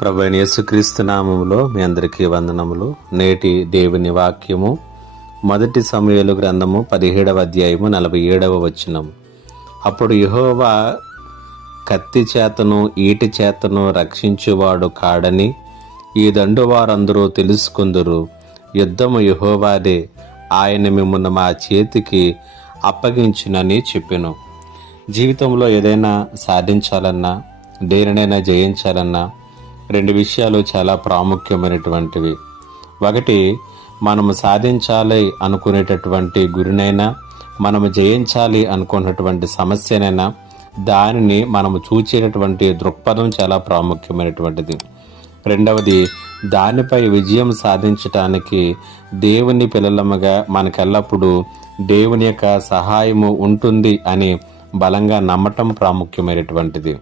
ప్రభు అయిన యేసుక్రీస్తు నామములో మీ అందరికీ వందనములు. నేటి దేవుని వాక్యము మొదటి సమయాలు గ్రంథము పదిహేడవ అధ్యాయము నలభై ఏడవ వచనము. అప్పుడు యహోవా కత్తి చేతను ఈటి చేతను రక్షించువాడు కాడని ఈ దండు వారందరూ తెలుసుకుందరు. యుద్ధము యహోవాదే ఆయన మిమ్మల్ని మా చేతికి అప్పగించునని చెప్పాను. జీవితంలో ఏదైనా సాధించాలన్నా దేనినైనా జయించాలన్నా రెండు విషయాలు చాలా ప్రాముఖ్యమైనటువంటివి. ఒకటి మనము సాధించాలి అనుకునేటటువంటి గురినైనా మనము జయించాలి అనుకున్నటువంటి సమస్యనైనా దానిని మనము చూచేటటువంటి దృక్పథం చాలా ప్రాముఖ్యమైనటువంటిది. రెండవది దానిపై విజయం సాధించటానికి దేవుని పిల్లలముగా మనకెల్లప్పుడూ దేవుని యొక్క సహాయము ఉంటుంది అని బలంగా నమ్మటం ప్రాముఖ్యమైనటువంటిది.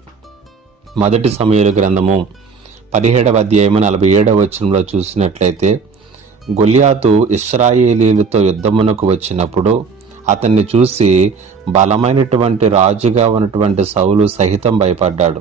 మొదటి సమయాల గ్రంథము పదిహేడవ అధ్యాయము నలభై ఏడవ వచనంలో చూసినట్లయితే గొలియాతు ఇస్రాయేలీలతో యుద్ధమునకు వచ్చినప్పుడు అతన్ని చూసి బలమైనటువంటి రాజుగా ఉన్నటువంటి సౌలు సహితం భయపడ్డాడు.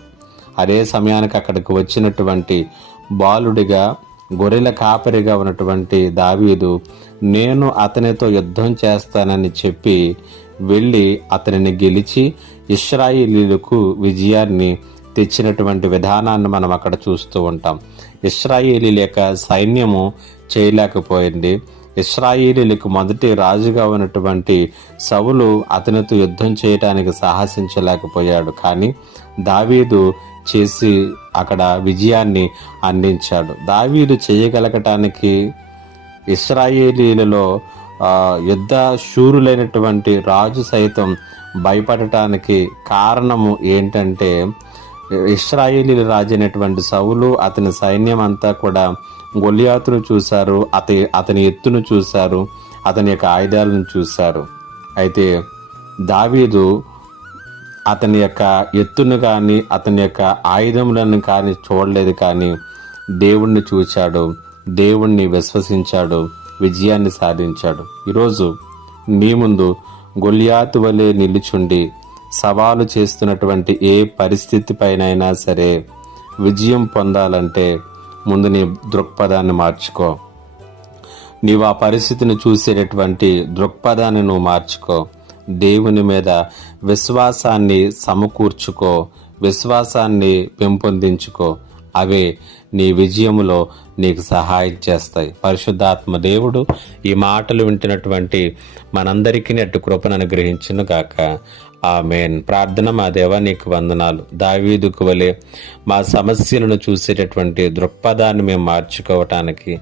అదే సమయానికి అక్కడికి వచ్చినటువంటి బాలుడిగా గొర్రెల కాపరిగా ఉన్నటువంటి దావీదు నేను అతనితో యుద్ధం చేస్తానని చెప్పి వెళ్ళి అతనిని గెలిచి ఇస్రాయిలీలకు విజయాన్ని తెచ్చినటువంటి విధానాన్ని మనం అక్కడ చూస్తూ ఉంటాం. ఇస్రాయేలీల యొక్క సైన్యము చేయలేకపోయింది. ఇస్రాయేలీలకు మొదటి రాజుగా ఉన్నటువంటి సవులు అతనితో యుద్ధం చేయడానికి సాహసించలేకపోయాడు. కానీ దావీదు చేసి అక్కడ విజయాన్ని అందించాడు. దావీదు చేయగలగటానికి ఇస్రాయేలీలలో యుద్ధ శూరులైనటువంటి రాజు సైతం భయపడటానికి కారణము ఏంటంటే ఇస్రాయేలీల రాజు అయినటువంటి సౌలు అతని సైన్యం అంతా కూడా గొలియాతును చూశారు అతని అతని ఎత్తును చూశారు అతని యొక్క ఆయుధాలను చూశారు. అయితే దావీదు అతని యొక్క ఎత్తును కానీ అతని యొక్క ఆయుధములను కానీ చూడలేదు కానీ దేవుణ్ణి చూశాడు దేవుణ్ణి విశ్వసించాడు విజయాన్ని సాధించాడు. ఈరోజు నీ ముందు గొలియాతు వలె నిలుచుండి సవాలు చేస్తున్నటువంటి ఏ పరిస్థితిపైనైనా సరే విజయం పొందాలంటే ముందు నీ దృక్పథాన్ని మార్చుకో. నీవు ఆ పరిస్థితిని చూసేటటువంటి దృక్పథాన్ని నువ్వు మార్చుకో. దేవుని మీద విశ్వాసాన్ని సమకూర్చుకో. విశ్వాసాన్ని పెంపొందించుకో. అవే నీ విజయములో నీకు సహాయం చేస్తాయి. పరిశుద్ధాత్మ దేవుడు ఈ మాటలు వింటున్నటువంటి మనందరికీ అటు కృపను అనుగ్రహించును గాక. ఆమెన్. ప్రార్థన మా దేవా నీకు వందనాలు. దావీదుకు వలె మా సమస్యలను చూసేటటువంటి దృక్పథాన్ని మేము మార్చుకోవటానికి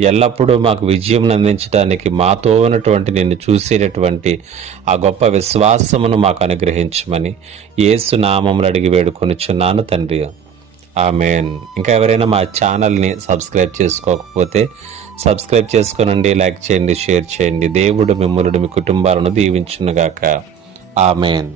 ఎల్లప్పుడూ మాకు విజయం అందించడానికి మాతో ఉన్నటువంటి నిన్ను చూసేటటువంటి ఆ గొప్ప విశ్వాసమును మాకు అనుగ్రహించమని ఏసు నామములు అడిగి వేడుకొనిచున్నాను తండ్రి. ఆమెన్ ఇంకా ఎవరైనా మా ఛానల్ని సబ్స్క్రైబ్ చేసుకోకపోతే సబ్స్క్రైబ్ చేసుకోనండి లైక్ చేయండి షేర్ చేయండి. దేవుడు మిమ్మల్ని మీ కుటుంబాలను దీవించునుగాక. ఆమెన్